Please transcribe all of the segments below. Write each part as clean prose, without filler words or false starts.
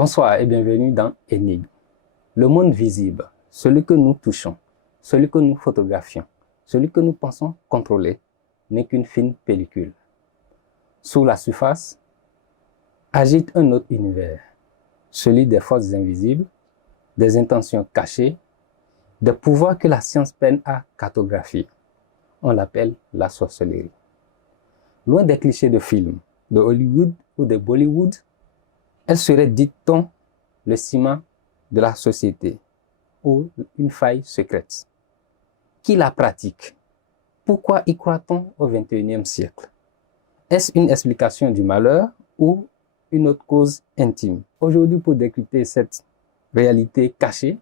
Bonsoir et bienvenue dans Énigme. Le monde visible, celui que nous touchons, celui que nous photographions, celui que nous pensons contrôler, n'est qu'une fine pellicule. Sous la surface, agite un autre univers, celui des forces invisibles, des intentions cachées, des pouvoirs que la science peine à cartographier. On l'appelle la sorcellerie. Loin des clichés de films, de Hollywood ou de Bollywood, elle serait, dit-on, le ciment de la société ou une faille secrète. Qui la pratique? Pourquoi y croit-on au XXIe siècle? Est-ce une explication du malheur ou une autre cause intime? Aujourd'hui, pour décrypter cette réalité cachée,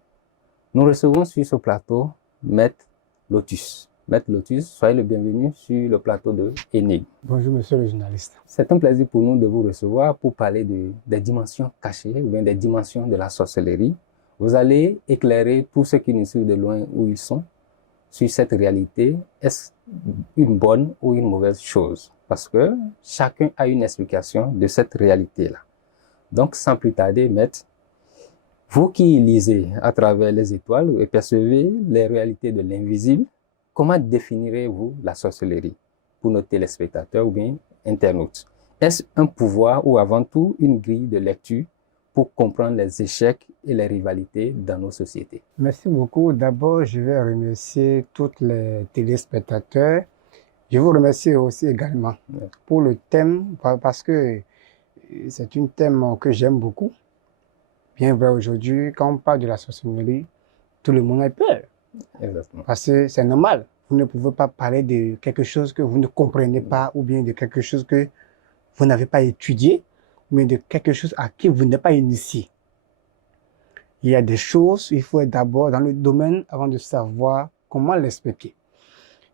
nous recevons sur ce plateau Maître Lotus. Maître Lotus, soyez le bienvenu sur le plateau de Énigme. Bonjour, monsieur le journaliste. C'est un plaisir pour nous de vous recevoir pour parler des dimensions cachées ou bien des dimensions de la sorcellerie. Vous allez éclairer tous ceux qui nous suivent de loin où ils sont sur cette réalité. Est-ce une bonne ou une mauvaise chose? Parce que chacun a une explication de cette réalité-là. Donc, sans plus tarder, Maître, vous qui lisez à travers les étoiles et percevez les réalités de l'invisible, comment définirez-vous la sorcellerie pour nos téléspectateurs ou bien internautes? Est-ce un pouvoir ou avant tout une grille de lecture pour comprendre les échecs et les rivalités dans nos sociétés? Merci beaucoup. D'abord, je vais remercier tous les téléspectateurs. Je vous remercie aussi également pour le thème, parce que c'est un thème que j'aime beaucoup. Bien vrai, aujourd'hui, quand on parle de la sorcellerie, tout le monde a peur. Exactement. Parce que c'est normal. Vous ne pouvez pas parler de quelque chose que vous ne comprenez pas ou bien de quelque chose que vous n'avez pas étudié, mais de quelque chose à qui vous n'êtes pas initié. Il y a des choses, il faut être d'abord dans le domaine avant de savoir comment l'expliquer.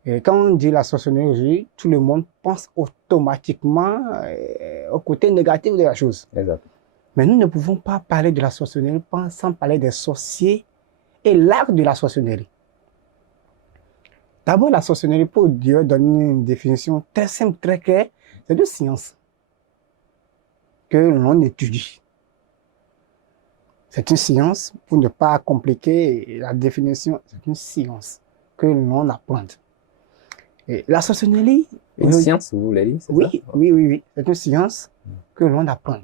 Et quand on dit la sorcellerie, tout le monde pense automatiquement au côté négatif de la chose. Exactement. Mais nous ne pouvons pas parler de la sorcellerie sans parler des sorciers et l'art de la sorcellerie. D'abord, la sorcellerie, pour Dieu donner une définition très simple, très claire, c'est de science que l'on étudie. C'est une science, pour ne pas compliquer la définition, c'est une science que l'on apprend. Et la sorcellerie... Une science, vous voulez dire, c'est oui, ça? oui. C'est une science que l'on apprend.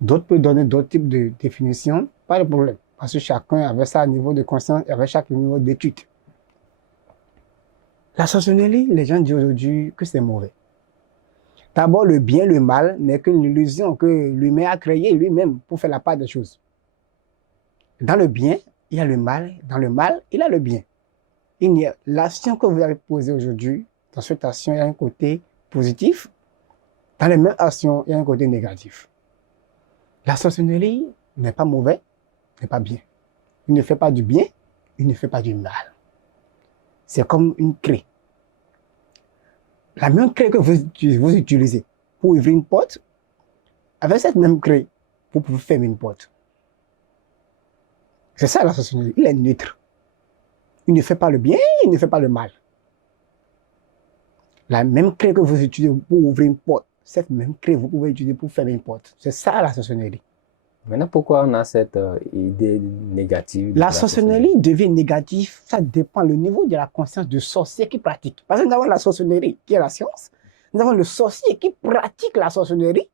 D'autres peuvent donner d'autres types de définitions, pas de problème. Parce que chacun avait sa niveau de conscience, avait chaque niveau d'étude. La sorcellerie, les gens disent aujourd'hui que c'est mauvais. D'abord, le bien, le mal n'est qu'une illusion que l'humain a créée lui-même pour faire la part des choses. Dans le bien, il y a le mal. Dans le mal, il y a le bien. L'action que vous avez posée aujourd'hui, dans cette action, il y a un côté positif. Dans les mêmes actions, il y a un côté négatif. La sorcellerie n'est pas mauvais, n'est pas bien. Il ne fait pas du bien, il ne fait pas du mal. C'est comme une clé. La même clé que vous utilisez pour ouvrir une porte, avec cette même clé, vous pouvez fermer une porte. C'est ça la sorcellerie. Il est neutre. Il ne fait pas le bien, il ne fait pas le mal. La même clé que vous utilisez pour ouvrir une porte, cette même clé, vous pouvez utiliser pour fermer une porte. C'est ça la sorcellerie. Maintenant, pourquoi on a cette idée négative? La sorcellerie devient négative, ça dépend du niveau de la conscience du sorcier qui pratique. Parce que nous avons la sorcellerie qui est la science, nous avons le sorcier qui pratique la sorcellerie,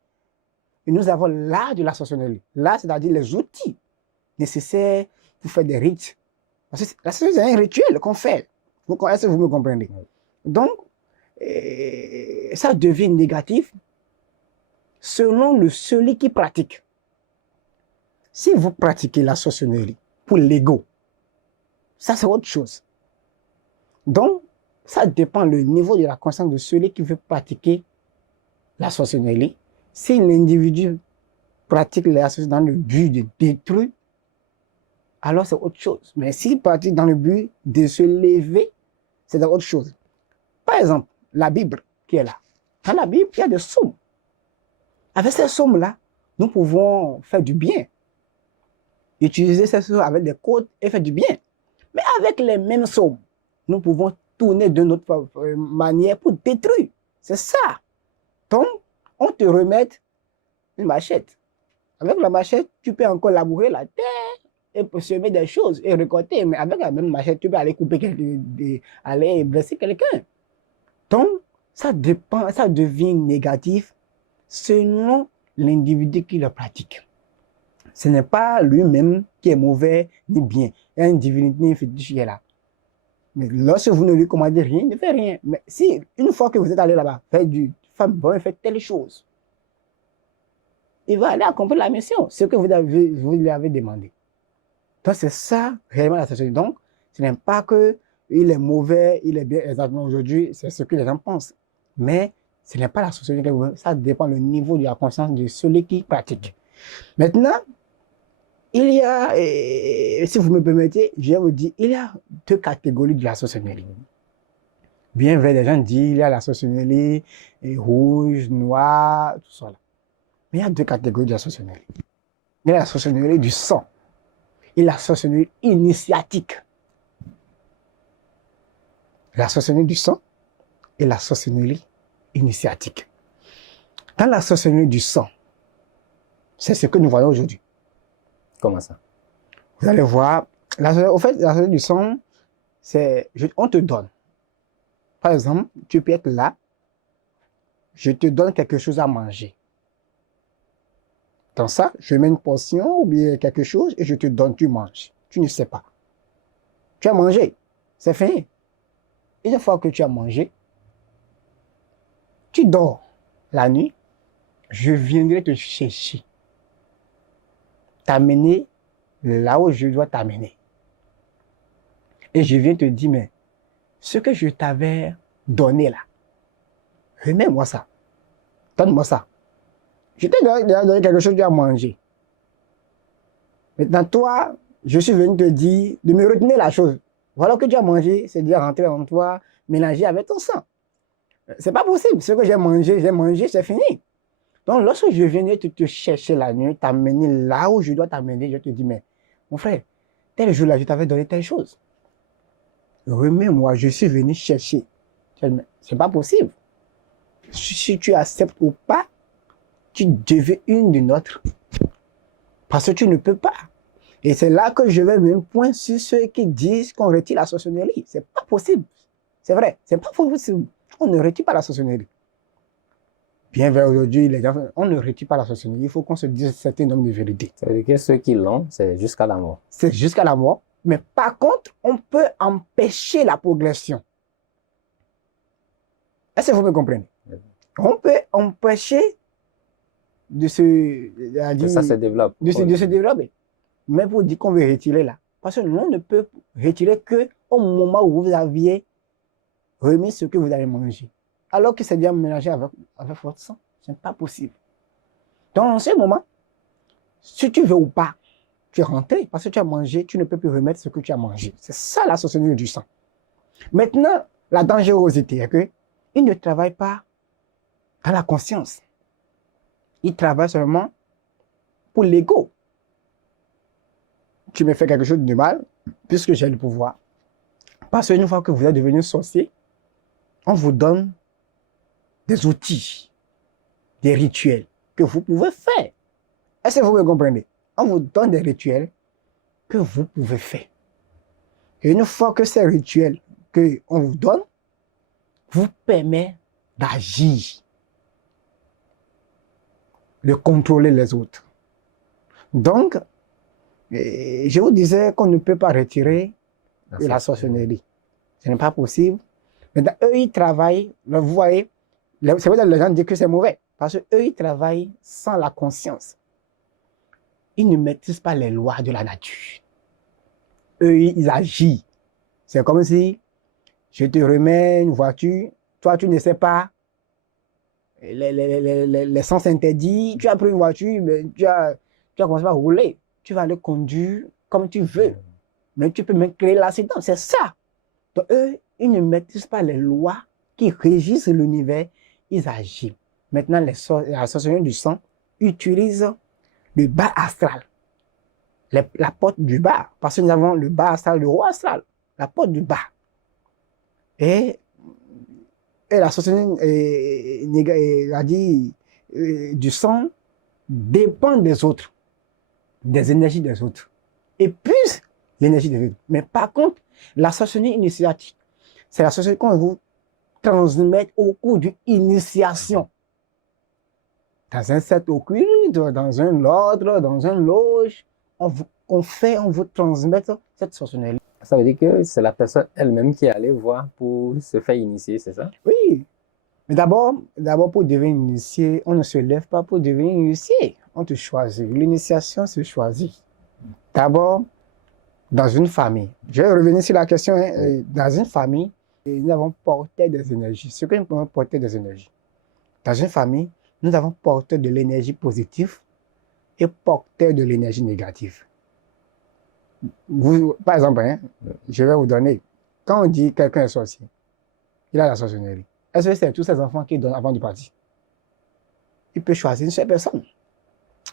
et nous avons l'art de la sorcellerie. L'art, c'est-à-dire les outils nécessaires pour faire des rites. Parce que la sorcellerie, c'est un rituel qu'on fait. Est-ce que vous me comprenez? Donc, ça devient négatif selon celui qui pratique. Si vous pratiquez la sorcellerie pour l'ego, ça c'est autre chose. Donc, ça dépend du niveau de la conscience de celui qui veut pratiquer la sorcellerie. Si l'individu pratique la sorcellerie dans le but de détruire, alors c'est autre chose. Mais s'il pratique dans le but de se lever, c'est autre chose. Par exemple, la Bible qui est là. Dans la Bible, il y a des psaumes. Avec ces psaumes-là, nous pouvons faire du bien. Utiliser ces psaumes avec des codes et faire du bien. Mais avec les mêmes psaumes, nous pouvons tourner de notre manière pour détruire. C'est ça. Donc, on te remet une machette. Avec la machette, tu peux encore labourer la terre et semer des choses et récolter. Mais avec la même machette, tu peux aller couper aller blesser quelqu'un. Donc, ça dépend, ça devient négatif selon l'individu qui le pratique. Ce n'est pas lui-même qui est mauvais ni bien. Il y a une divinité, une fétiche qui est là. Mais lorsque vous ne lui commandez rien, il ne fait rien. Mais si, une fois que vous êtes allé là-bas, faites bon, faites telle chose, il va aller accomplir la mission, ce que vous lui avez demandé. Donc, c'est ça, réellement, la société. Donc, ce n'est pas que il est mauvais, il est bien exactement aujourd'hui, c'est ce que les gens pensent. Mais ce n'est pas la société, ça dépend du niveau de la conscience de celui qui pratique. Maintenant, il y a, si vous me permettez, je vais vous dire, il y a deux catégories de la sorcellerie. Bien vrai, les gens disent, il y a la sorcellerie rouge, noire, tout ça. Mais il y a deux catégories de la sorcellerie. Il y a la sorcellerie du sang et la sorcellerie initiatique. La sorcellerie du sang et la sorcellerie initiatique. Dans la sorcellerie du sang, c'est ce que nous voyons aujourd'hui. Comment ça? Vous allez voir, au fait, la sorcellerie du sang, c'est, on te donne. Par exemple, tu peux être là, je te donne quelque chose à manger. Dans ça, je mets une portion ou bien quelque chose et je te donne, tu manges. Tu ne sais pas. Tu as mangé, c'est fini. Une fois que tu as mangé, tu dors la nuit, je viendrai te chercher, t'amener là où je dois t'amener. Et je viens te dire, mais ce que je t'avais donné là, remets-moi ça, donne-moi ça. Je t'ai donné quelque chose à manger. Maintenant, toi, je suis venu te dire de me retenir la chose. Voilà que tu as mangé, c'est dire rentrer en toi, mélanger avec ton sang. C'est pas possible. Ce que j'ai mangé, c'est fini. Donc, lorsque je viens te chercher la nuit, t'amener là où je dois t'amener, je te dis, mais mon frère, tel jour-là, je t'avais donné telle chose. Remets-moi, je suis venu chercher. C'est pas possible. Si tu acceptes ou pas, tu deviens une de notre. Parce que tu ne peux pas. Et c'est là que je vais même point sur ceux qui disent qu'on retire la sorcellerie. C'est pas possible. C'est vrai, c'est pas possible. On ne retire pas la sorcellerie. Bien vers aujourd'hui, les gens, on ne retire pas la sorcellerie. Il faut qu'on se dise un certain nombre de vérités. Ça veut dire que ceux qui l'ont, c'est jusqu'à la mort. C'est jusqu'à la mort. Mais par contre, on peut empêcher la progression. Est-ce que vous me comprenez? On peut empêcher de ça se développe. De se développer. Mais pour dire qu'on veut retirer là, parce que on ne peut retirer qu'au moment où vous aviez remis ce que vous avez mangé. Alors que c'est bien mélangé avec votre sang. Ce n'est pas possible. Donc, en ce moment, si tu veux ou pas, tu es rentré parce que tu as mangé, tu ne peux plus remettre ce que tu as mangé. C'est ça la sorcellerie du sang. Maintenant, la dangerosité est qu'il ne travaille pas dans la conscience. Il travaille seulement pour l'ego. Tu me fais quelque chose de mal, puisque j'ai le pouvoir. Parce qu'une fois que vous êtes devenu sorcier, on vous donne des outils, des rituels que vous pouvez faire. Est-ce que vous me comprenez? On vous donne des rituels que vous pouvez faire. Et une fois que ces rituels qu'on vous donne, vous permet d'agir, de contrôler les autres. Donc, je vous disais qu'on ne peut pas retirer la sorcellerie. Ce n'est pas possible. Maintenant, eux, ils travaillent, vous voyez, c'est vrai que les gens disent que c'est mauvais, parce qu'eux, ils travaillent sans la conscience. Ils ne maîtrisent pas les lois de la nature. Eux, ils agissent. C'est comme si je te remets une voiture, toi, tu ne sais pas les sens interdits, tu as pris une voiture, mais tu as commencé à rouler. Tu vas le conduire comme tu veux. Mais tu peux même créer l'accident. C'est ça. Donc, eux, ils ne maîtrisent pas les lois qui régissent l'univers. Ils agissent. Maintenant, la sorcellerie du sang utilise le bas astral. La porte du bas. Parce que nous avons le bas astral, le haut astral. La porte du bas. Et la sorcellerie a dit du sang dépend des autres. des énergies des autres. Épuise l'énergie des autres. Mais par contre, la sorcellerie initiatique, c'est la sorcellerie qu'on vous transmet au cours d'une initiation. Dans un cercle occulte, dans un ordre, dans un loge, on vous transmet cette sorcellerie. Ça veut dire que c'est la personne elle-même qui est allée voir pour se faire initier, c'est ça? Oui. Mais d'abord, pour devenir initié, on ne se lève pas pour devenir initié. On te choisit. L'initiation se choisit. D'abord, dans une famille. Je vais revenir sur la question. Oui. Dans une famille, nous avons porté des énergies. Ce que nous pouvons porter des énergies. Dans une famille, nous avons porté de l'énergie positive et porté de l'énergie négative. Vous, par exemple, je vais vous donner. Quand on dit quelqu'un est sorcier, il a la sorcellerie. Est-ce que c'est tous ces enfants qui donnent avant de partir? Il peut choisir une seule personne.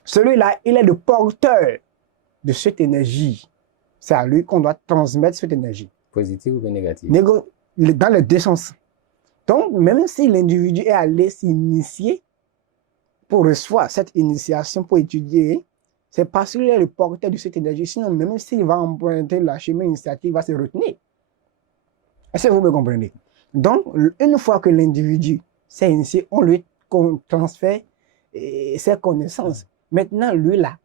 Celui-là, il est le porteur de cette énergie. C'est à lui qu'on doit transmettre cette énergie. Positive ou négative? Dans les deux sens. Donc, même si l'individu est allé s'initier pour recevoir cette initiation, pour étudier, c'est parce qu'il est le porteur de cette énergie. Sinon, même s'il va emprunter la chemin initiatique, il va se retenir. Est-ce que vous me comprenez? Donc, une fois que l'individu s'est initié, on lui transfère ses connaissances. Maintenant, lui là,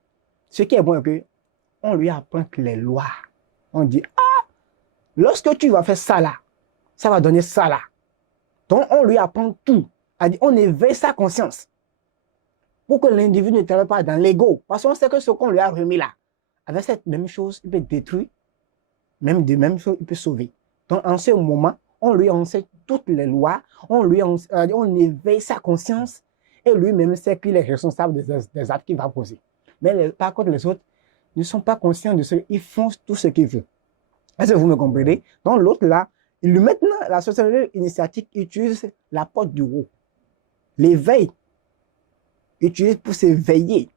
ce qui est bon, c'est qu'on lui apprend les lois. On dit, ah, lorsque tu vas faire ça là, ça va donner ça là. Donc, on lui apprend tout. On éveille sa conscience. Pour que l'individu ne travaille pas dans l'ego. Parce qu'on sait que ce qu'on lui a remis là, avec cette même chose, il peut détruire, même de même chose, il peut sauver. Donc, en ce moment, on lui enseigne toutes les lois, on éveille sa conscience, et lui-même sait qu'il est responsable des actes qu'il va poser. Mais par contre, les autres ne sont pas conscients de ce qu'ils font tout ce qu'ils veulent. Est-ce que vous me comprenez? Donc, l'autre là, maintenant, la sorcellerie initiatique utilise la porte du haut. L'éveil utilise pour s'éveiller.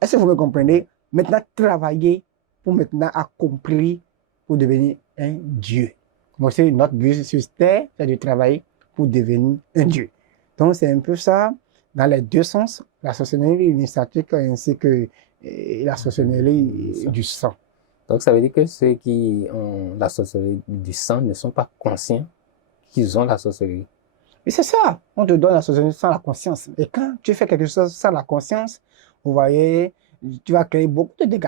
Est-ce que vous me comprenez? Maintenant, travailler pour maintenant accomplir, pour devenir un Dieu. Donc, c'est notre but sur terre, c'est de travailler pour devenir un Dieu. Donc, c'est un peu ça, dans les deux sens, la sorcellerie initiatique ainsi que la sorcellerie du sang. Donc, ça veut dire que ceux qui ont la sorcellerie du sang ne sont pas conscients qu'ils ont la sorcellerie. Et c'est ça, on te donne la sorcellerie sans la conscience. Et quand tu fais quelque chose sans la conscience, vous voyez, tu vas créer beaucoup de dégâts.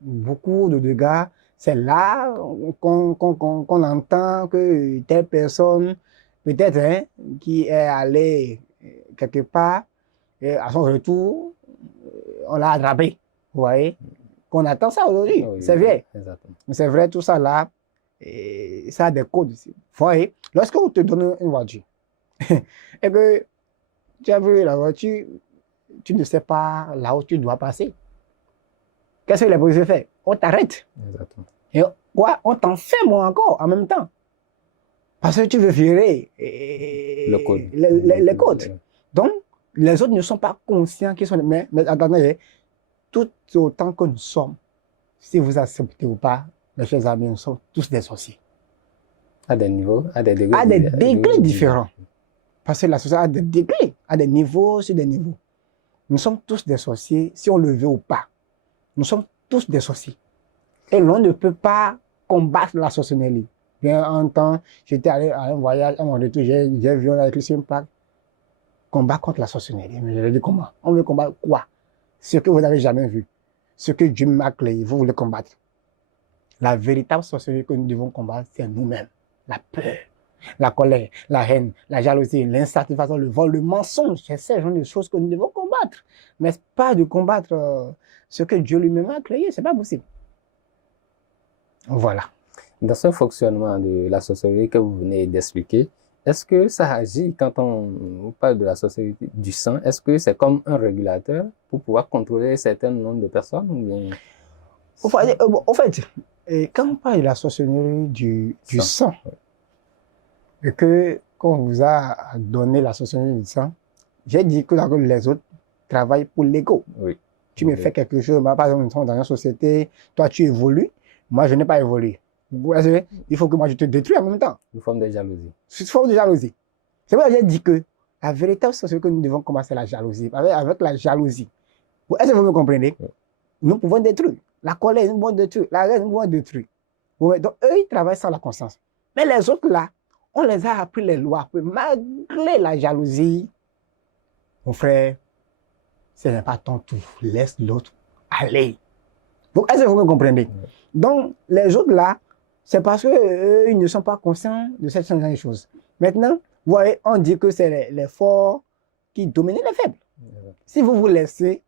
Beaucoup de dégâts. C'est là qu'on entend que telle personne, peut-être, qui est allée quelque part, et à son retour, on l'a attrapé. Vous voyez? Qu'on attend ça aujourd'hui. Oui, c'est vrai. Exactement. Mais c'est vrai, tout ça là, et ça a des codes ici. Vous voyez? Lorsque on te donne une voiture, et que tu as vu la voiture, tu ne sais pas là où tu dois passer. Qu'est-ce que les policiers font? On t'arrête. Exactement. Et quoi? On t'enferme encore en même temps. Parce que tu veux violer Le code. les codes. Donc, les autres ne sont pas conscients qu'ils sont... Mais attendez, tout autant que nous sommes, si vous acceptez ou pas, mes chers amis, nous sommes tous des sorciers. À des niveaux, à des degrés, à des degrés différents. Parce que la société a des degrés, à des niveaux sur des niveaux. Nous sommes tous des sorciers, si on le veut ou pas. Nous sommes tous des sorciers. Et l'on ne peut pas combattre la sorcellerie. Bien, un temps, j'étais allé à un voyage, à mon retour, j'ai vu on a écrit sur une plaque, combat contre la sorcellerie. Mais je lui ai dit, comment? On veut combattre quoi? Ce que vous n'avez jamais vu. Ce que Dieu m'a créé, vous voulez combattre. La véritable sorcellerie que nous devons combattre, c'est nous-mêmes. La peur, la colère, la haine, la jalousie, l'insatisfaction, le vol, le mensonge. C'est ce genre de choses que nous devons combattre. Mais pas de combattre ce que Dieu lui-même a créé. C'est pas possible. Voilà. Dans ce fonctionnement de la sorcellerie que vous venez d'expliquer, est-ce que ça agit quand on parle de la sorcellerie du sang? Est-ce que c'est comme un régulateur pour pouvoir contrôler un certain nombre de personnes? Ou bien... Au fait, quand on parle de la sorcellerie du sang, et que quand on vous a donné la sorcellerie du sang, j'ai dit que les autres travaillent pour l'ego. Oui. Tu me fais quelque chose, par exemple, nous sommes dans une société, toi tu évolues, moi je n'ai pas évolué. Il faut que moi je te détruise en même temps. Une forme de jalousie. C'est une forme de jalousie. C'est pourquoi j'ai dit que la véritable sorcellerie que nous devons commencer, la jalousie. Avec la jalousie. Est-ce que vous me comprenez? Oui. nous pouvons détruire. La colère, nous pouvons détruire. La haine, nous pouvons détruire. Ouais, donc, eux, ils travaillent sans la conscience. Mais les autres, là, on les a appris les lois. Malgré la jalousie, mon frère, ce n'est pas ton tour. Laisse l'autre aller. Donc, est-ce que vous me comprenez? Donc, les autres, là, c'est parce qu'eux, ils ne sont pas conscients de cette chose. Maintenant, vous voyez, on dit que c'est les forts qui dominent les faibles. Si vous vous laissez,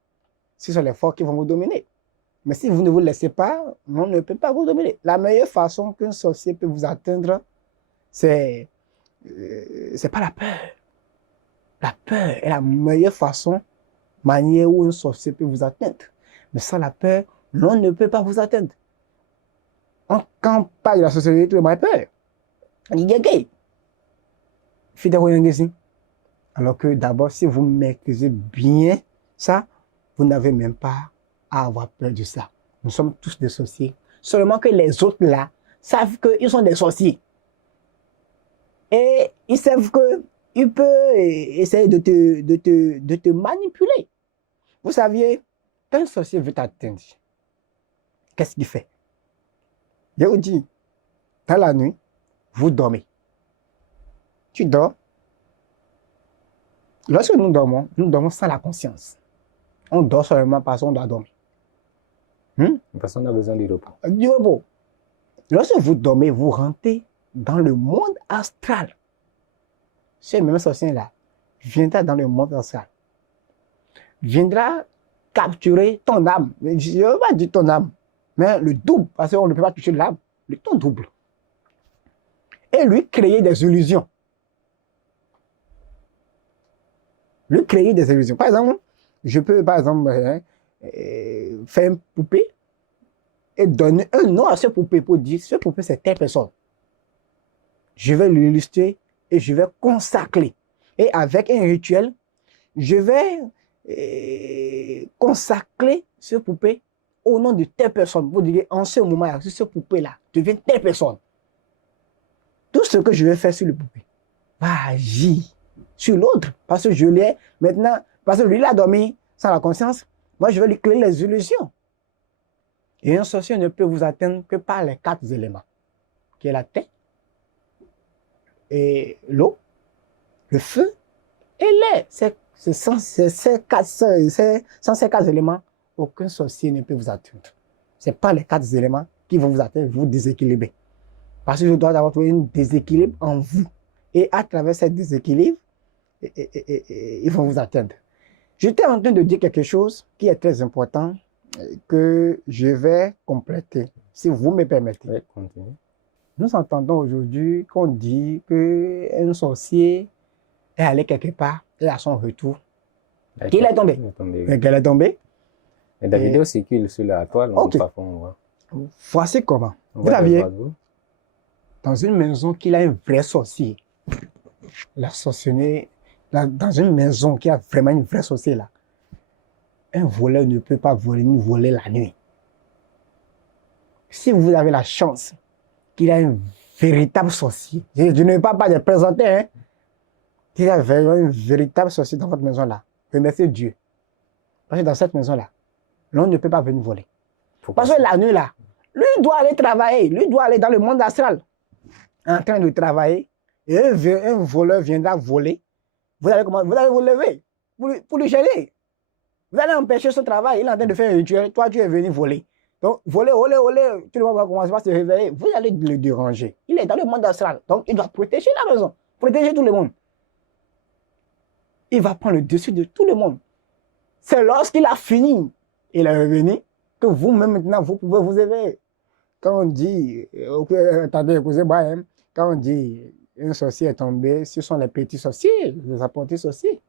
ce sont les forts qui vont vous dominer. Mais si vous ne vous laissez pas, on ne peut pas vous dominer. La meilleure façon qu'un sorcier peut vous atteindre, c'est pas la peur. La peur est la meilleure manière où un sorcier peut vous atteindre. Mais sans la peur, l'on ne peut pas vous atteindre. Quand on parle de la sorcellerie, tout le monde a peur. On dit gay. Alors que d'abord, si vous maîtrisez bien ça, vous n'avez même pas à avoir peur de ça. Nous sommes tous des sorciers. Seulement que les autres là savent qu'ils sont des sorciers. Et ils savent qu'ils peuvent essayer de te manipuler. Vous saviez, quand un sorcier veut t'atteindre, qu'est-ce qu'il fait? Je vous dis, dans la nuit, vous dormez. Tu dors. Lorsque nous dormons sans la conscience. On dort seulement parce qu'on doit dormir. Personne n'a besoin du repos. Du repos. Lorsque vous dormez, vous rentrez dans le monde astral. Ce même sorcier-là viendra dans le monde astral. Viendra capturer ton âme. Je ne veux pas dire ton âme, mais le double, parce qu'on ne peut pas toucher l'âme, ton double. Et lui créer des illusions. Lui créer des illusions. Par exemple, je peux, faire une poupée et donner un nom à cette poupée pour dire, cette poupée, c'est telle personne. Je vais l'illustrer et je vais consacrer. Et avec un rituel, je vais consacrer cette poupée au nom de telle personne. Pour dire, en ce moment, cette poupée-là devient telle personne. Tout ce que je vais faire sur le poupée va agir sur l'autre. Parce que je l'ai maintenant, parce que lui, il a dormi sans la conscience. Moi, je vais lui créer les illusions. Et un sorcier ne peut vous atteindre que par les 4 éléments, qui est la terre, et l'eau, le feu et l'air. Sans ces 4 éléments, aucun sorcier ne peut vous atteindre. Ce n'est pas les 4 éléments qui vont vous atteindre, vous déséquilibrer. Parce que je dois avoir trouvé un déséquilibre en vous. Et à travers ce déséquilibre, ils vont vous atteindre. J'étais en train de dire quelque chose qui est très important, que je vais compléter, si vous me permettez. Oui, continue. Nous entendons aujourd'hui qu'on dit qu'un sorcier est allé quelque part et à son retour, qu'il est tombé. Qu'elle est tombée. Et la vidéo circule sur la toile, on okay. voit. Voici comment. Vous aviez dans une maison qu'il a un vrai sorcier. La sorcellerie, dans une maison qui a vraiment une vraie sorcier là, un voleur ne peut pas voler ni voler la nuit. Si vous avez la chance qu'il a un véritable sorcier, je ne vais pas les présenter, hein, qu'il a un véritable sorcier dans votre maison là, remerciez Dieu. Parce que dans cette maison là, l'on ne peut pas venir voler. Parce que la nuit là, lui doit aller travailler, lui doit aller dans le monde astral, en train de travailler, et un voleur viendra voler. Vous allez vous lever pour lui gêner. Vous allez empêcher son travail, il est en train de faire un rituel, toi tu es venu voler. Donc, voler, tout le monde va commencer à se réveiller, vous allez le déranger. Il est dans le monde astral, donc il doit protéger la maison, protéger tout le monde. Il va prendre le dessus de tout le monde. C'est lorsqu'il a fini, il est revenu, que vous-même maintenant, vous pouvez vous éveiller. Quand on dit, attendez, écoutez-moi, hein, quand on dit un sorcier est tombé, ce sont les petits sorciers, les apprentis sorciers.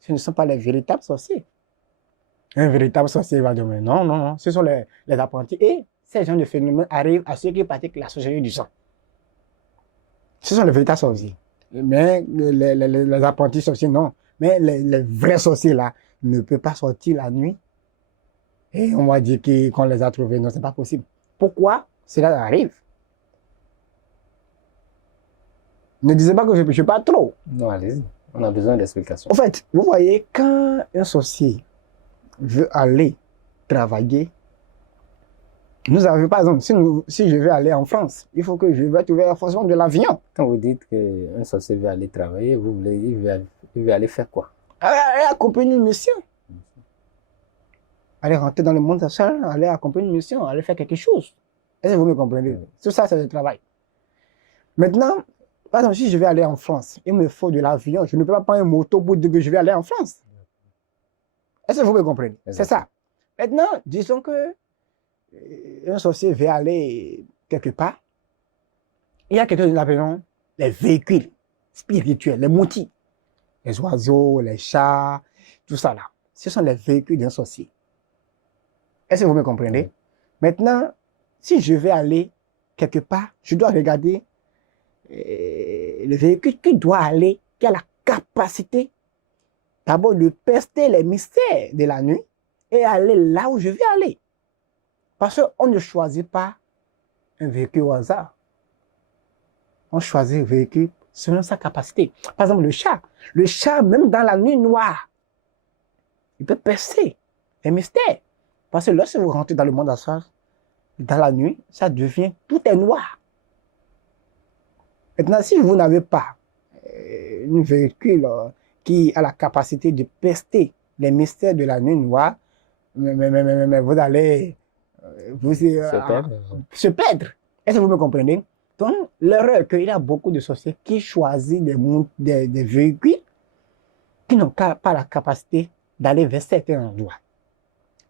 Ce ne sont pas les véritables sorciers. Un véritable sorcier va dire, non, ce sont les apprentis. Et ces gens de phénomènes arrivent à ceux qui pratiquent la sorcellerie du sang. Ce sont les véritables sorciers. Mais les apprentis sorciers, non. Mais les vrais sorciers, là, ne peuvent pas sortir la nuit. Et on va dire qu'on les a trouvés. Non, ce n'est pas possible. Pourquoi cela arrive? Ne disez pas que je ne suis pas trop. Non, allez-y. On a besoin d'explications. En fait, vous voyez, quand un sorcier veut aller travailler. Nous avons, par exemple, si je vais aller en France, il faut que je vais trouver forcément de l'avion. Quand vous dites qu'un sorcier veut aller travailler, il veut aller faire quoi? Aller accompagner une mission. Aller rentrer dans le monde social, aller accompagner une mission, aller faire quelque chose. Est-ce que vous me comprenez? Tout ça, c'est le travail. Maintenant, par exemple, si je vais aller en France, il me faut de l'avion. Je ne peux pas prendre une moto pour dire que je vais aller en France. Est-ce que vous me comprenez? C'est ça. Maintenant, disons que un sorcier veut aller quelque part. Il y a quelque chose que nous appelons les véhicules spirituels, les motifs. Les oiseaux, les chats, tout ça là. Ce sont les véhicules d'un sorcier. Est-ce que vous me comprenez? Maintenant, si je vais aller quelque part, je dois regarder le véhicule qui doit aller, qui a la capacité d'abord de percer les mystères de la nuit et aller là où je vais aller. Parce qu'on ne choisit pas un véhicule au hasard. On choisit un véhicule selon sa capacité. Par exemple, le chat, même dans la nuit noire, il peut percer les mystères. Parce que lorsque vous rentrez dans le monde astral, dans la nuit, ça devient, tout est noir. Maintenant, si vous n'avez pas un véhicule qui a la capacité de percer les mystères de la nuit noire, mais vous allez se perdre. Est-ce que vous me comprenez? Donc, l'erreur qu'il y a beaucoup de sorciers qui choisissent des véhicules qui n'ont pas la capacité d'aller vers certains endroits.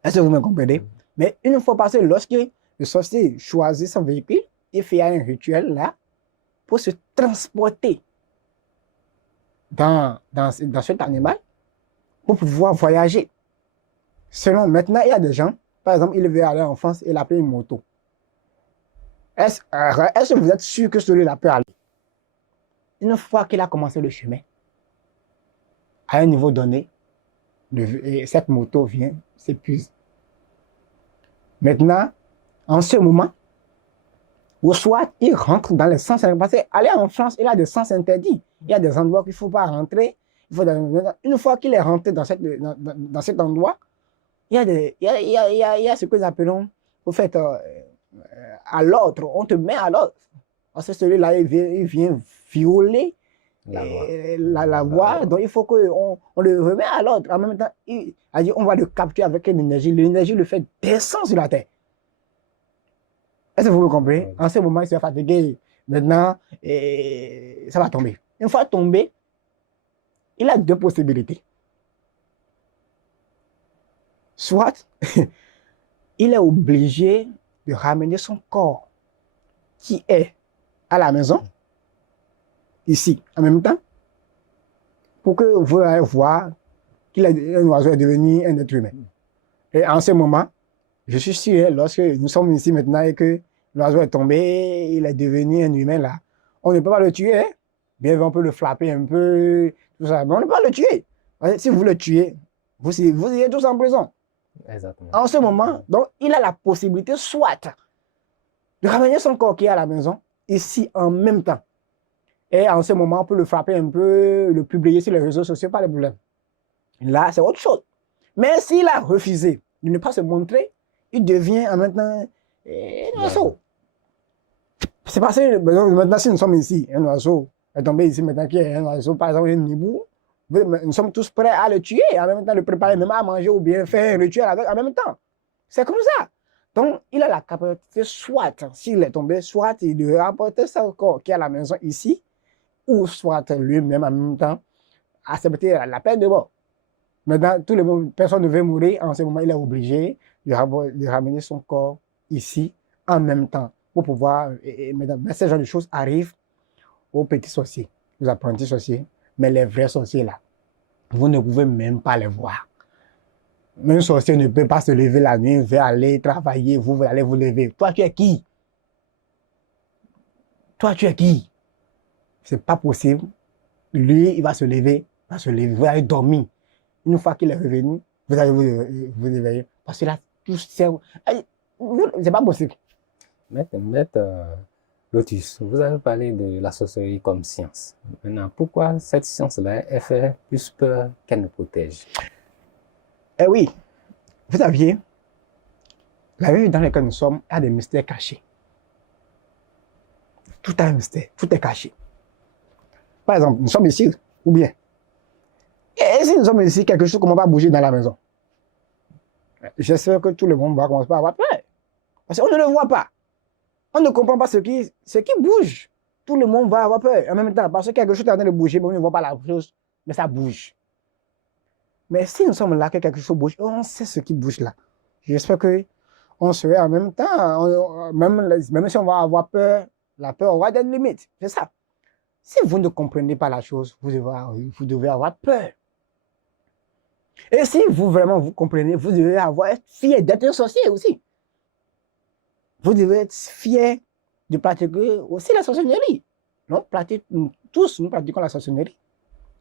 Est-ce que vous me comprenez? Mais une fois passé, lorsque le sorcier choisit son véhicule, il fait un rituel là pour se transporter dans cet animal pour pouvoir voyager. Selon, maintenant, il y a des gens, par exemple, il veut aller en France, il appelle une moto. Est-ce que vous êtes sûr que celui-là peut aller? Une fois qu'il a commencé le chemin, à un niveau donné, cette moto vient, s'épuise. Maintenant, en ce moment, ou soit il rentre dans les sens interdits. Parce qu'aller en France, il y a des sens interdits. Il y a des endroits qu'il ne faut pas rentrer. Une fois qu'il est rentré dans cet endroit, il y a ce que nous appelons, au fait, à l'ordre. On te met à l'ordre. Parce que celui-là, il vient violer la voie. Donc, il faut qu'on le remet à l'ordre. En même temps, on va le capturer avec une énergie. L'énergie le fait descendre sur la terre. Est-ce que vous me comprenez? En ce moment, il s'est fatigué. Maintenant, ça va tomber. Une fois tombé, il a deux possibilités. Soit, il est obligé de ramener son corps qui est à la maison, ici, en même temps, pour que vous allez voir qu'un oiseau est devenu un être humain. Et en ce moment, je suis sûr, lorsque nous sommes ici maintenant et que l'oiseau est tombé, il est devenu un humain là, on ne peut pas le tuer. Hein? Bien, on peut le frapper un peu, tout ça, mais on ne peut pas le tuer. Si vous le tuez, vous irez tous en prison. Exactement. En ce moment, donc, il a la possibilité soit de ramener son corps qui est à la maison, ici en même temps. Et en ce moment, on peut le frapper un peu, le publier sur les réseaux sociaux, pas de problème. Là, c'est autre chose. Mais s'il a refusé de ne pas se montrer, il devient en même temps un oiseau. C'est parce que maintenant, si nous sommes ici, un oiseau est tombé ici maintenant, qui est un oiseau, par exemple, un hibou, nous sommes tous prêts à le tuer, en même temps le préparer même à manger ou bien faire un rituel avec en même temps. C'est comme ça. Donc, il a la capacité, soit, s'il est tombé, soit il doit rapporter son corps qui est à la maison ici, ou soit lui-même en même temps accepter la peine de mort. Maintenant, personne ne veut mourir, en ce moment, il est obligé de ramener son corps ici en même temps pour pouvoir. Mais ce genre de choses arrivent aux petits sorciers, aux apprentis sorciers, mais les vrais sorciers là, vous ne pouvez même pas les voir. Même un sorcier ne peut pas se lever la nuit, il veut aller travailler, vous allez vous lever. Toi, tu es qui? Toi, tu es qui? C'est pas possible. Lui, il va se lever, vous allez dormir. Une fois qu'il est revenu, vous allez vous éveiller. Parce que là, tout c'est pas possible. Maître Lotus, vous avez parlé de la sorcellerie comme science. Maintenant, pourquoi cette science-là, elle fait plus peur qu'elle ne protège? Eh oui, vous saviez, La vie dans laquelle nous sommes a des mystères cachés. Tout a un mystère, tout est caché. Par exemple, nous sommes ici, ou bien. Et si nous sommes ici, quelque chose commence à bouger dans la maison. J'espère que tout le monde va commencer à avoir peur. Parce qu'on ne le voit pas. On ne comprend pas ce qui bouge. Tout le monde va avoir peur en même temps. Parce que quelque chose est en train de bouger, mais on ne voit pas la chose, mais ça bouge. Mais si nous sommes là, que quelque chose bouge, on sait ce qui bouge là. J'espère qu'on serait en même temps, même si on va avoir peur, la peur aura des limites. C'est ça. Si vous ne comprenez pas la chose, vous devez avoir peur. Et si vous comprenez, vous devez être fier d'être un sorcier aussi. Vous devez être fier de pratiquer aussi la sorcellerie. Non, tous nous pratiquons la sorcellerie.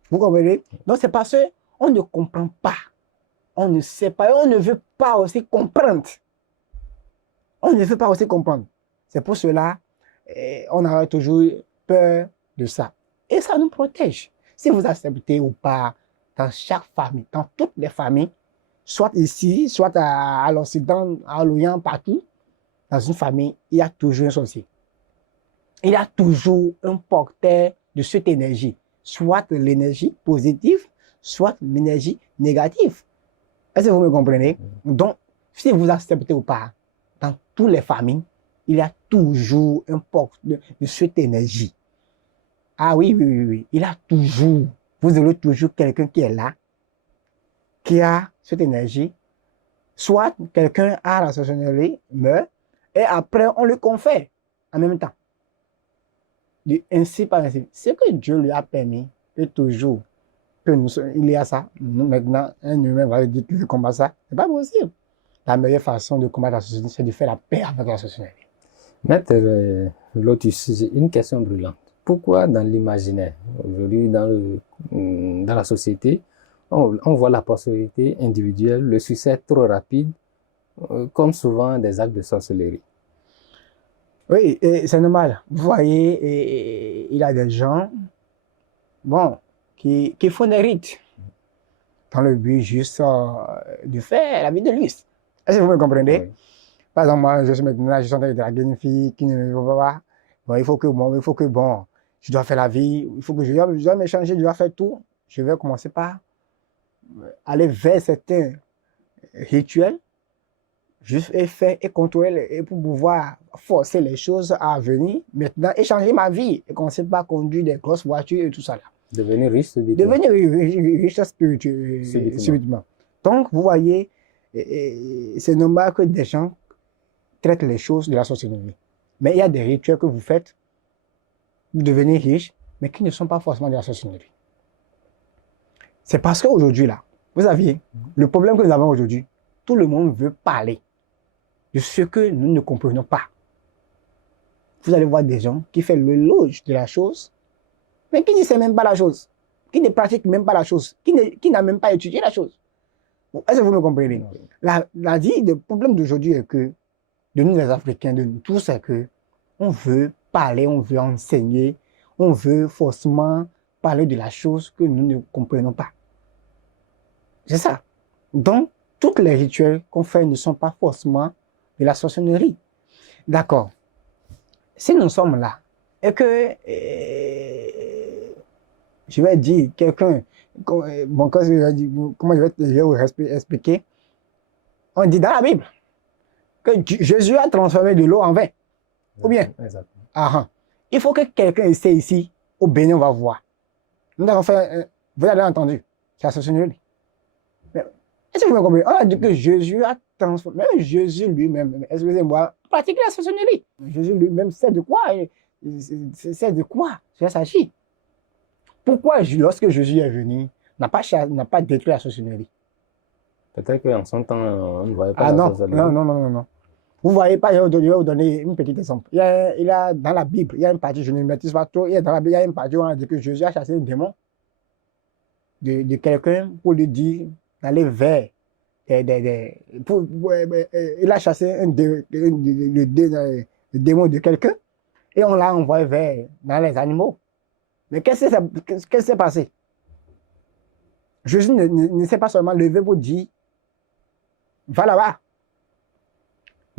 Vous comprenez? Donc c'est parce qu'on ne comprend pas. On ne sait pas, on ne veut pas aussi comprendre. On ne veut pas aussi comprendre. C'est pour cela on a toujours peur de ça. Et ça nous protège. Si vous acceptez ou pas, dans chaque famille, dans toutes les familles, soit ici, soit à l'Occident, à l'Orient, partout, dans une famille, il y a toujours un sorcier. Il y a toujours un porteur de cette énergie, soit l'énergie positive, soit l'énergie négative. Est-ce que vous me comprenez? Donc, si vous acceptez ou pas, dans toutes les familles, il y a toujours un porteur de cette énergie. Ah oui, il y a toujours, vous aurez toujours quelqu'un qui est là, qui a cette énergie. Soit quelqu'un a la sorcellerie, meurt, et après on le confère en même temps. Ainsi par ainsi. Ce que Dieu lui a permis, et toujours que il y a ça, nous maintenant, un humain va dire qu'il combat ça, c'est pas possible. La meilleure façon de combattre la sorcellerie, c'est de faire la paix avec la sorcellerie. Maître Lotus, j'ai une question brûlante. Pourquoi dans l'imaginaire, aujourd'hui dans la société, on voit la prospérité individuelle, le succès trop rapide, comme souvent des actes de sorcellerie? Oui, c'est normal. Vous voyez, il y a des gens, bon, qui font des rites dans le but juste de faire la vie de luxe. Est-ce que vous me comprenez? Oui. Par exemple, moi, je suis maintenant, je suis en train de draguer une fille qui ne me veut pas. Bon, il faut que, je dois faire la vie, il faut que je dois m'échanger, je dois faire tout. Je vais commencer par aller vers certains rituels, juste et faire et contrôler et pour pouvoir forcer les choses à venir. Maintenant, échanger ma vie et commencer par conduire des grosses voitures et tout ça là. Devenir riche subitement. Devenir riche subitement. Donc, vous voyez, c'est normal que des gens traitent les choses de la sorcellerie. Mais il y a des rituels que vous faites pour devenir riche, mais qui ne sont pas forcément de la sorcellerie. C'est parce qu'aujourd'hui, là, vous aviez le problème que nous avons aujourd'hui, tout le monde veut parler de ce que nous ne comprenons pas. Vous allez voir des gens qui font l'éloge de la chose, mais qui ne sait même pas la chose, qui ne pratique même pas la chose, qui n'a même pas étudié la chose. Est-ce que vous me comprenez? Le problème d'aujourd'hui est que, de nous les Africains, de nous tous, c'est que on veut parler, on veut enseigner, on veut forcément parler de la chose que nous ne comprenons pas. C'est ça. Donc, tous les rituels qu'on fait ne sont pas forcément de la sorcellerie. D'accord. Si nous sommes là, et que, je vais dire, quelqu'un, bon, comment je vais vous expliquer, on dit dans la Bible que Jésus a transformé de l'eau en vin. Ou bien, il faut que quelqu'un essaie ici, au Bénin, on va voir. Nous avons fait, vous avez entendu, c'est la sorcellerie. Est-ce que vous me comprenez? On a dit que Jésus a transformé, même Jésus lui-même, excusez-moi, pratique la sorcellerie. Jésus lui-même sait de quoi, c'est de quoi ça s'agit. Pourquoi, lorsque Jésus est venu, n'a pas détruit la sorcellerie? Peut-être qu'en son temps, on ne voyait pas la sorcellerie. Non. Vous ne voyez pas, je vais vous donner un petit exemple. Il y a dans la Bible, il y a une partie, je ne maîtrise pas trop, dans la Bible, il y a une partie où on a dit que Jésus a chassé un démon de quelqu'un pour lui dire d'aller vers il a chassé le démon de quelqu'un et on l'a envoyé dans les animaux. Mais qu'est-ce qui s'est passé? Jésus ne s'est pas seulement levé pour dire va là-bas.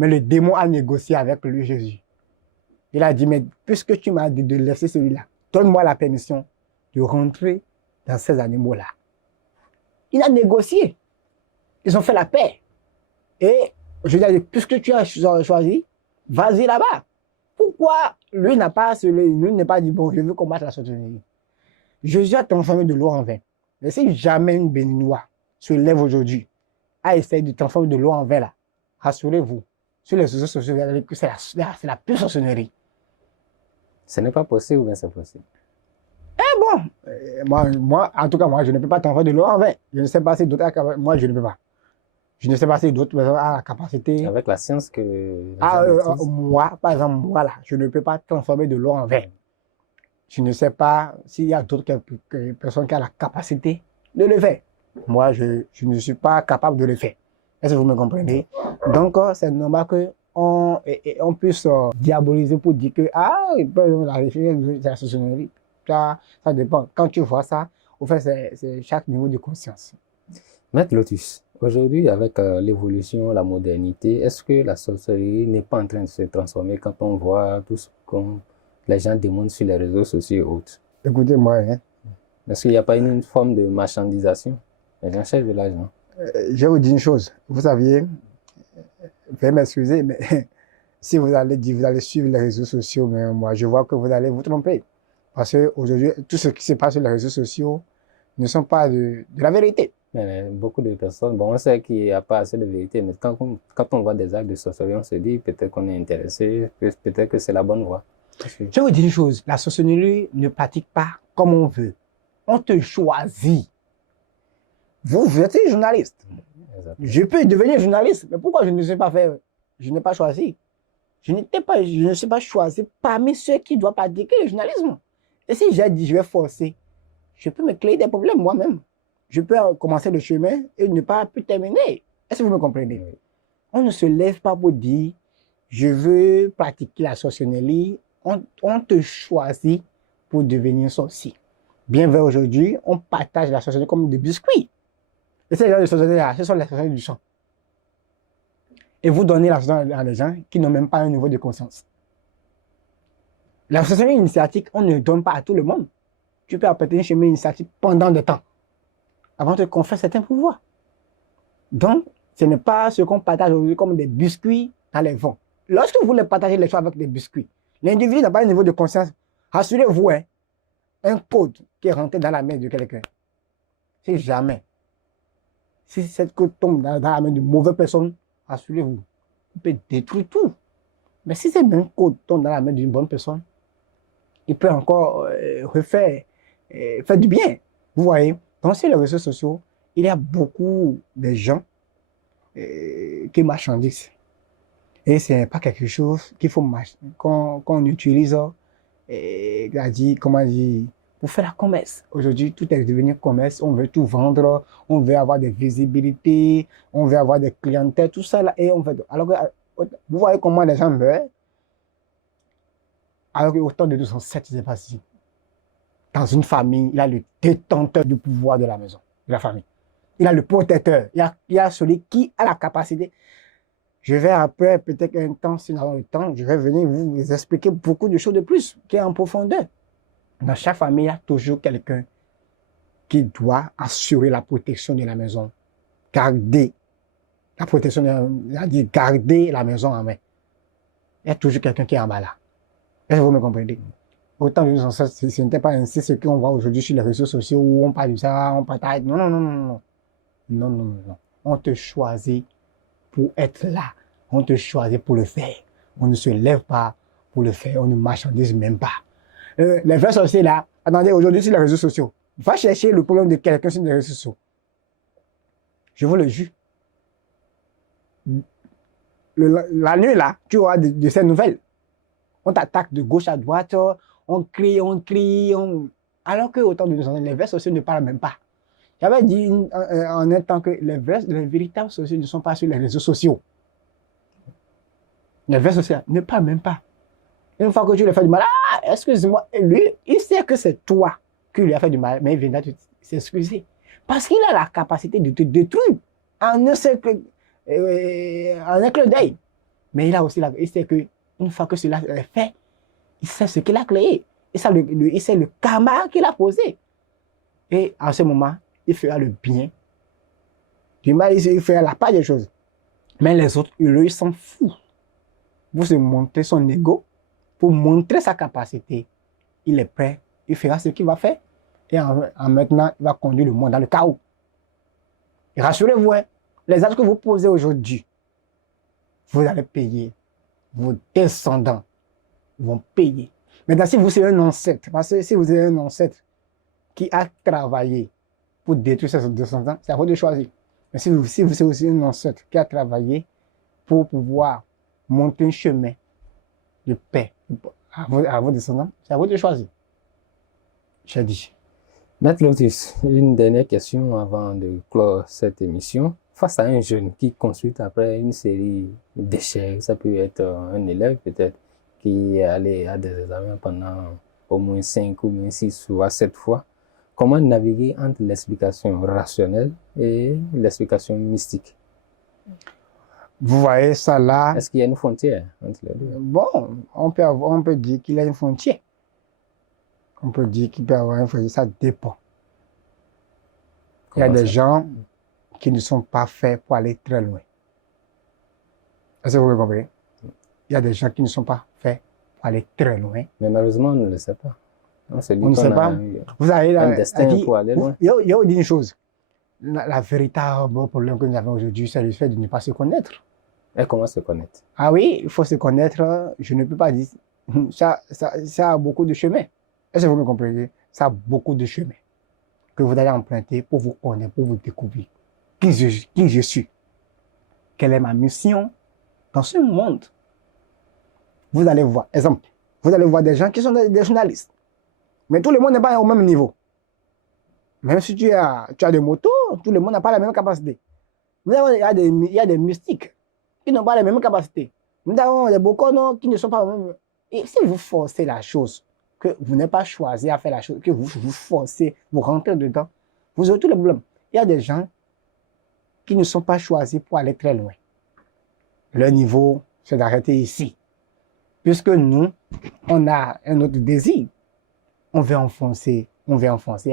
Mais le démon a négocié avec lui, Jésus. Il a dit, mais puisque tu m'as dit de laisser celui-là, donne-moi la permission de rentrer dans ces animaux-là. Il a négocié. Ils ont fait la paix. Et je lui ai dit, puisque tu as choisi, vas-y là-bas. Pourquoi lui n'est pas dit, bon, je veux combattre la sorcellerie. Jésus a transformé de l'eau en vin. Mais si jamais une béninois se lève aujourd'hui à essayer de transformer de l'eau en vin, là, rassurez-vous, sur les réseaux sociaux, c'est la pure sorcellerie. Ce n'est pas possible ou bien c'est possible? Moi, en tout cas, moi, je ne peux pas transformer de l'eau en vin. Je ne sais pas si d'autres, moi, je ne peux pas. Je ne sais pas si d'autres personnes ont la capacité. Avec la science que... Moi, par exemple, moi, là, je ne peux pas transformer de l'eau en vin. Je ne sais pas s'il y a d'autres personnes qui ont la capacité de le faire. Moi, je ne suis pas capable de le faire. Est-ce que vous me comprenez? Donc, c'est normal qu'on puisse diaboliser pour dire que, la sorcellerie, ça dépend. Quand tu vois ça, au fait, c'est chaque niveau de conscience. Maître Lotus, aujourd'hui, avec l'évolution, la modernité, est-ce que la sorcellerie n'est pas en train de se transformer quand on voit tout ce que les gens demandent sur les réseaux sociaux et autres? Écoutez-moi, hein. Est-ce qu'il n'y a pas une forme de marchandisation? Les gens cherchent de l'argent. Je vais vous dire une chose. Vous saviez, veuillez m'excuser, mais si vous allez suivre les réseaux sociaux, mais moi, je vois que vous allez vous tromper. Parce qu'aujourd'hui, tout ce qui se passe sur les réseaux sociaux ne sont pas de la vérité. Mais beaucoup de personnes, bon, on sait qu'il n'y a pas assez de vérité, mais quand on voit des actes de sorcellerie, on se dit peut-être qu'on est intéressé, peut-être que c'est la bonne voie. Je vais vous dire une chose, la sorcellerie ne pratique pas comme on veut. On te choisit. Vous êtes journaliste. Exactement. Je peux devenir journaliste, mais pourquoi je ne sais pas faire? Je n'ai pas choisi. Je ne suis pas choisi parmi ceux qui doivent pratiquer le journalisme. Et si j'ai dit je vais forcer, je peux me créer des problèmes moi-même. Je peux commencer le chemin et ne pas plus terminer. Est-ce que vous me comprenez? Oui. On ne se lève pas pour dire je veux pratiquer la sorcellerie. On te choisit pour devenir sorcier. Bien vrai, aujourd'hui, on partage la sorcellerie comme des biscuits. Et ces gens de sorcellerie-là, ce sont les sorcelleries du sang. Et vous donnez la sorcellerie à des gens qui n'ont même pas un niveau de conscience. La sorcellerie initiatique, on ne donne pas à tout le monde. Tu peux apporter un chemin initiatique pendant des temps, avant de conférer certains pouvoirs. Donc, ce n'est pas ce qu'on partage aujourd'hui comme des biscuits dans les vents. Lorsque vous voulez partager les choses avec des biscuits, l'individu n'a pas un niveau de conscience. Rassurez-vous, hein, un code qui est rentré dans la main de quelqu'un, si jamais, si cette code tombe dans la main d'une mauvaise personne, rassurez-vous, il peut détruire tout. Mais si ce même code tombe dans la main d'une bonne personne, il peut encore faire du bien. Vous voyez, donc sur les réseaux sociaux, il y a beaucoup de gens qui marchandisent. Et ce n'est pas quelque chose qu'il faut qu'on utilise pour faire la commerce. Aujourd'hui, tout est devenu commerce. On veut tout vendre, on veut avoir des visibilités, on veut avoir des clientèles, tout ça là. Et on veut... Alors que vous voyez comment les gens meurent. Alors qu'autant de 207 s'est passé. Dans une famille, il y a le détenteur du pouvoir de la maison, de la famille. Il y a le protecteur. Il y a celui qui a la capacité. Je vais après, peut-être un temps, si nous avons le temps, je vais venir vous expliquer beaucoup de choses de plus, qui est en profondeur. Dans chaque famille, il y a toujours quelqu'un qui doit assurer la protection de la maison. Garder la protection, garder la maison en main. Il y a toujours quelqu'un qui est en bas là. Est-ce que vous me comprenez? Autant de nos ancêtres, ce n'était pas ainsi ce qu'on voit aujourd'hui sur les réseaux sociaux où on parle de ça, on partage. Non, non, non, non, non. Non, non, non, non. On te choisit pour être là. On te choisit pour le faire. On ne se lève pas pour le faire. On ne marchandise même pas. Les vrais sorciers là, attendez, aujourd'hui sur les réseaux sociaux, va chercher le problème de quelqu'un sur les réseaux sociaux. Je vous le jure. La nuit là, tu auras de ces nouvelles. On t'attaque de gauche à droite, on crie, alors que autant de nous en les vrais sociaux ne parlent même pas. J'avais dit en un temps que les véritables sociaux ne sont pas sur les réseaux sociaux. Les vrais sociaux ne parlent même pas. Une fois que tu lui fais du mal, excuse-moi, lui, il sait que c'est toi qui lui as fait du mal, mais il viendra s'excuser. Parce qu'il a la capacité de te détruire en un clin d'œil. Mais il sait qu'une fois que cela est fait, il sait ce qu'il a créé. Et ça, il sait le karma qu'il a posé. Et en ce moment, il fera le bien. Du mal, il fera la part des choses. Mais les autres, ils s'en foutent. Pour se montrer son ego, pour montrer sa capacité, il est prêt, il fera ce qu'il va faire. Et en maintenant, il va conduire le monde dans le chaos. Et rassurez-vous, hein, les actes que vous posez aujourd'hui, vous allez payer. Vos descendants vont payer. Maintenant, si vous êtes un ancêtre, parce que si vous êtes un ancêtre qui a travaillé pour détruire ses descendants, c'est à vous de choisir. Mais si vous êtes aussi un ancêtre qui a travaillé pour pouvoir monter un chemin de paix à vos descendants, c'est à vous de choisir. J'ai dit. Maître Lotus, une dernière question avant de clore cette émission. Face à un jeune qui consulte après une série d'échecs, ça peut être un élève peut-être qui est allé à des examens pendant au moins 5 ou moins 6 ou 7 fois, comment naviguer entre l'explication rationnelle et l'explication mystique? Vous voyez ça là. Est-ce qu'il y a une frontière entre les deux? Bon, on peut dire qu'il y a une frontière. On peut dire qu'il peut y avoir une frontière, ça dépend. Il y a des gens qui ne sont pas faits pour aller très loin. Est-ce que vous comprenez? Il y a des gens qui ne sont pas faits pour aller très loin. Mais malheureusement, on ne le sait pas. On ne sait pas. Vous avez un destin pour aller loin. Il y a une chose. La véritable problème que nous avons aujourd'hui, c'est le fait de ne pas se connaître. Et comment se connaître? Ah oui, il faut se connaître. Je ne peux pas dire. Ça a beaucoup de chemin. Est-ce que vous me comprenez? Ça a beaucoup de chemin que vous allez emprunter pour vous connaître, pour vous découvrir qui je suis. Quelle est ma mission dans ce monde? Vous allez voir, exemple, vous allez voir des gens qui sont des journalistes. Mais tout le monde n'est pas au même niveau. Même si tu as des motos, tout le monde n'a pas la même capacité. Il y a des mystiques qui n'ont pas les mêmes capacités. Nous avons des bokonos qui ne sont pas au même. Et si vous forcez la chose, que vous n'avez pas choisi à faire la chose, que vous forcez, vous rentrez dedans, vous aurez tous les problèmes. Il y a des gens qui ne sont pas choisis pour aller très loin. Leur niveau, c'est d'arrêter ici. Puisque nous, on a un autre désir. On veut enfoncer.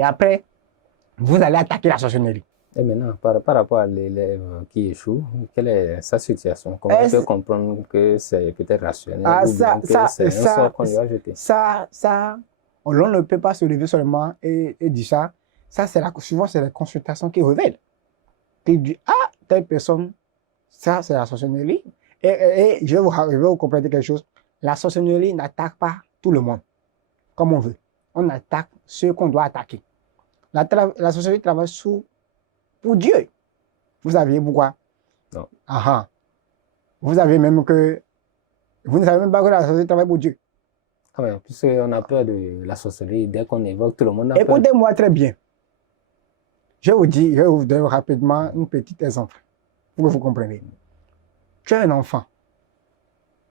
Après, vous allez attaquer la sorcellerie. Et maintenant, par rapport à l'élève qui échoue, quelle est sa situation? Comment on peut comprendre que c'est peut-être rationnel ou bien que c'est un sort qu'on lui a jeté? On ne peut pas se lever seulement et dire ça. Souvent, c'est la consultation qui révèle. Tu dis, ah, telle personne, ça, c'est la sorcellerie. Et je vais vous compléter quelque chose. La sorcellerie n'attaque pas tout le monde, comme on veut. On attaque ceux qu'on doit attaquer. La sorcellerie travaille pour Dieu. Vous savez pourquoi? Non. Aha. Vous savez même que... Vous ne savez même pas que la sorcellerie travaille pour Dieu. Ah ouais, puisqu'on a peur de la sorcellerie, dès qu'on évoque, tout le monde a peur. Écoutez-moi très bien. Je vais vous donner rapidement un petit exemple pour que vous compreniez. Tu as un enfant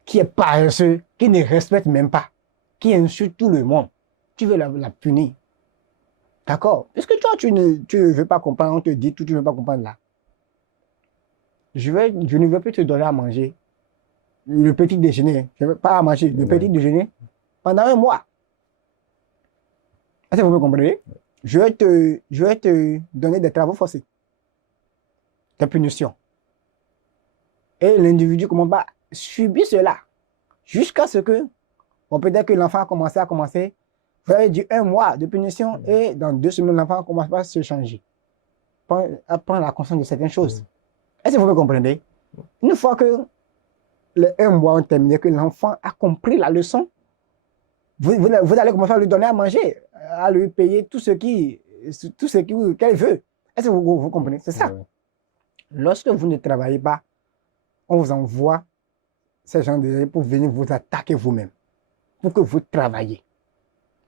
qui est paresseux, qui ne respecte même pas, qui insulte tout le monde. Tu veux la punir. D'accord? Puisque toi, tu ne veux pas comprendre, on te dit tout, tu ne veux pas comprendre là. Je ne veux plus te donner à manger le petit déjeuner. Je ne veux pas à manger le petit déjeuner pendant 1 mois. Est-ce que vous me comprenez? Je vais te donner des travaux forcés, des punitions. Et l'individu commence à subir cela jusqu'à ce que, bon, peut-être que l'enfant a commencé. Vous avez dit 1 mois de punition et dans 2 semaines, l'enfant commence à se changer. À prendre la conscience de certaines choses. Est-ce que vous me comprenez? Une fois que les 1 mois ont terminé, que l'enfant a compris la leçon, vous allez commencer à lui donner à manger, à lui payer tout ce qu'elle veut. Est-ce que vous comprenez? C'est ça. Lorsque vous ne travaillez pas, on vous envoie ces gens pour venir vous attaquer vous-même, pour que vous travaillez.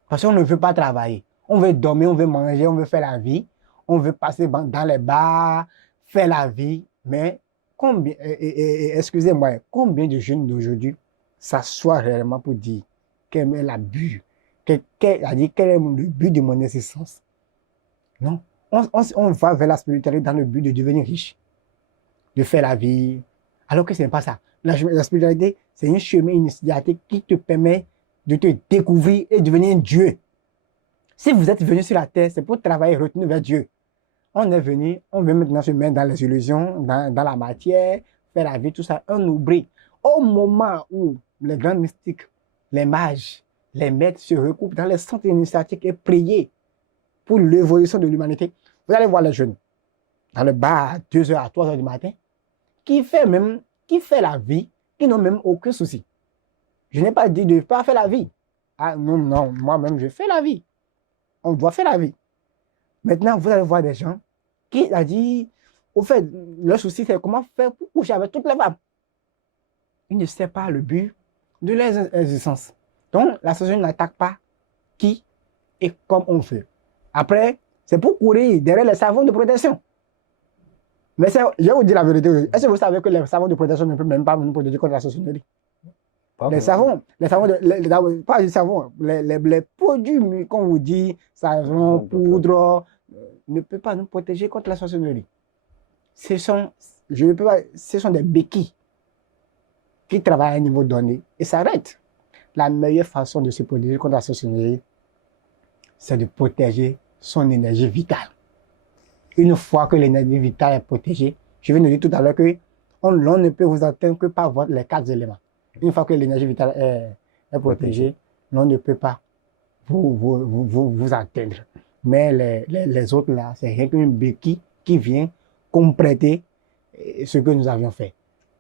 Parce qu'on ne veut pas travailler. On veut dormir, on veut manger, on veut faire la vie. On veut passer dans les bars, faire la vie. Mais combien, excusez-moi, combien de jeunes d'aujourd'hui s'assoient réellement pour dire quel est l'abus, quel est le but de mon existence? Non. On va vers la spiritualité dans le but de devenir riche, de faire la vie, alors que ce n'est pas ça. La spiritualité, c'est un chemin initiatique qui te permet de te découvrir et devenir un Dieu. Si vous êtes venu sur la terre, c'est pour travailler et retourner vers Dieu. On est venu, on veut maintenant se mettre dans les illusions, dans la matière, faire la vie, tout ça. On oublie. Au moment où les grands mystiques, les mages, les maîtres se recoupent dans les centres initiatiques et prient pour l'évolution de l'humanité, vous allez voir les jeunes dans le bar à 2h, à 3h du matin, qui fait la vie, qui n'ont même aucun souci. Je n'ai pas dit de ne pas faire la vie. Ah non, non, moi-même, je fais la vie. On doit faire la vie. Maintenant, vous allez voir des gens qui ont dit, au fait, leur souci, c'est comment faire pour coucher avec toutes les femmes. Ils ne savent pas le but de leur existence. Donc, la société n'attaque pas qui et comme on veut. Après, c'est pour courir derrière les savons de protection. Mais je vais vous dire la vérité. Est-ce que vous savez que les savons de protection ne peuvent même pas nous protéger contre la sorcellerie? Les savons, pas les savons, les produits, comme vous dit, savon, poudre, ne peuvent pas nous protéger contre la sorcellerie. Ce sont des béquilles qui travaillent à un niveau donné et s'arrêtent. La meilleure façon de se protéger contre la sorcellerie, c'est de protéger son énergie vitale. Une fois que l'énergie vitale est protégée, je viens de dire tout à l'heure que l'on ne peut vous atteindre que par les 4 éléments. Une fois que l'énergie vitale est protégée, l'on ne peut pas vous atteindre. Mais les autres là, c'est rien qu'une béquille qui vient compléter ce que nous avions fait.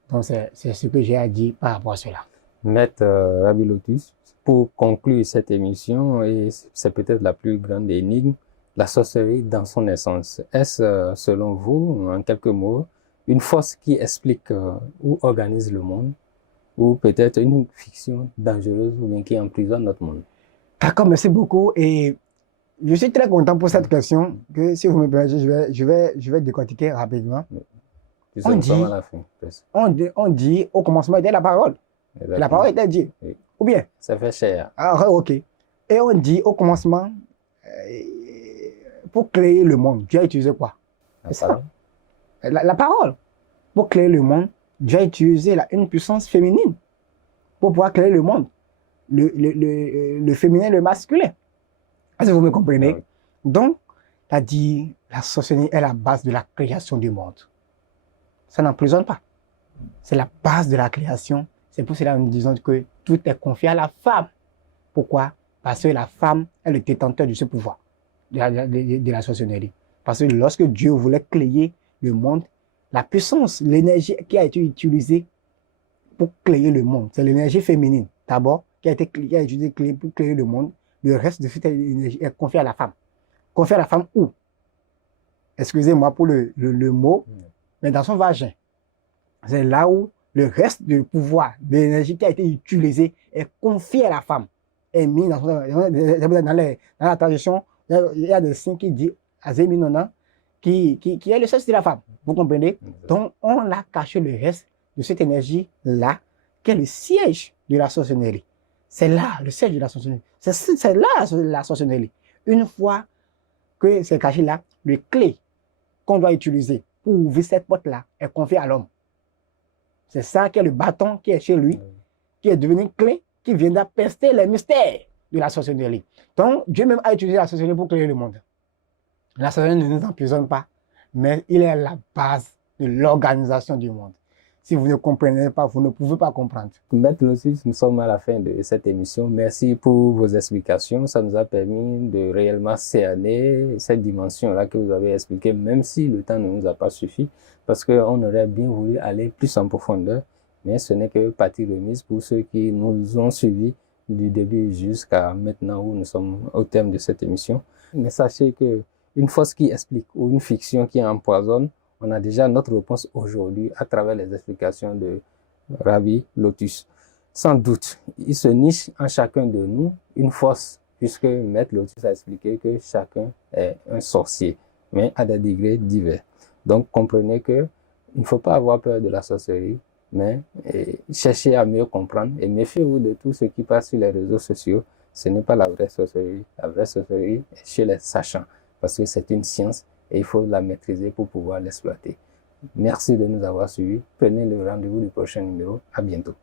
Donc c'est ce que j'ai à dire par rapport à cela. Maître Rabbi Lotus, pour conclure cette émission, et c'est peut-être la plus grande énigme, la sorcellerie dans son essence. Est-ce, selon vous, en quelques mots, une force qui explique ou organise le monde, ou peut-être une fiction dangereuse ou bien qui emprisonne notre monde? D'accord, merci beaucoup. Et je suis très content pour cette question, que si vous me permettez, je vais décortiquer rapidement. On dit au commencement était la parole. Exactement. La parole était Dieu. Oui. Ou bien? Ça fait cher. Ah, ok. Et on dit au commencement, pour créer le monde, Dieu a utilisé quoi? La parole. Pour créer le monde, Dieu a utilisé une puissance féminine pour pouvoir créer le monde. Le féminin et le masculin. Est-ce que vous me comprenez? Oui. Donc, il a dit, la sorcellerie est la base de la création du monde. Ça n'emprisonne pas. C'est la base de la création. C'est pour cela que nous disons que tout est confié à la femme. Pourquoi? Parce que la femme est le détenteur de ce pouvoir, de la sorcellerie. Parce que lorsque Dieu voulait créer le monde, la puissance, l'énergie qui a été utilisée pour créer le monde, c'est l'énergie féminine, d'abord, qui a été utilisée pour créer le monde. Le reste de cette énergie est confié à la femme. Confié à la femme où? Excusez-moi pour le mot, mais dans son vagin. C'est là où le reste du pouvoir, de l'énergie qui a été utilisée est confié à la femme. Est mis dans la tradition, il y a des signes qui disent Azéminona, qui est le sexe de la femme. Vous comprenez? Donc, on a caché le reste de cette énergie-là, qui est le siège de la sorcellerie. C'est là, le siège de la sorcellerie. C'est là la sorcellerie. Une fois que c'est caché là, le clé qu'on doit utiliser pour ouvrir cette porte-là est confié à l'homme. C'est ça qui est le bâton qui est chez lui, qui est devenu clé, qui vient d'apester les mystères de la sorcellerie. Donc, Dieu même a utilisé la sorcellerie pour créer le monde. La sorcellerie ne nous emprisonne pas, mais il est la base de l'organisation du monde. Si vous ne comprenez pas, vous ne pouvez pas comprendre. Maître Lotus, nous sommes à la fin de cette émission. Merci pour vos explications. Ça nous a permis de réellement cerner cette dimension-là que vous avez expliquée, même si le temps ne nous a pas suffi, parce qu'on aurait bien voulu aller plus en profondeur, mais ce n'est que partie remise pour ceux qui nous ont suivis du début jusqu'à maintenant où nous sommes au terme de cette émission. Mais sachez que une force qui explique ou une fiction qui empoisonne, on a déjà notre réponse aujourd'hui à travers les explications de Rabbi Lotus. Sans doute, il se niche en chacun de nous une force, puisque Maître Lotus a expliqué que chacun est un sorcier, mais à des degrés divers. Donc, comprenez que il ne faut pas avoir peur de la sorcellerie, mais cherchez à mieux comprendre et méfiez-vous de tout ce qui passe sur les réseaux sociaux. Ce n'est pas la vraie sorcellerie. La vraie sorcellerie est chez les sachants, parce que c'est une science et il faut la maîtriser pour pouvoir l'exploiter. Merci de nous avoir suivis. Prenez le rendez-vous du prochain numéro. À bientôt.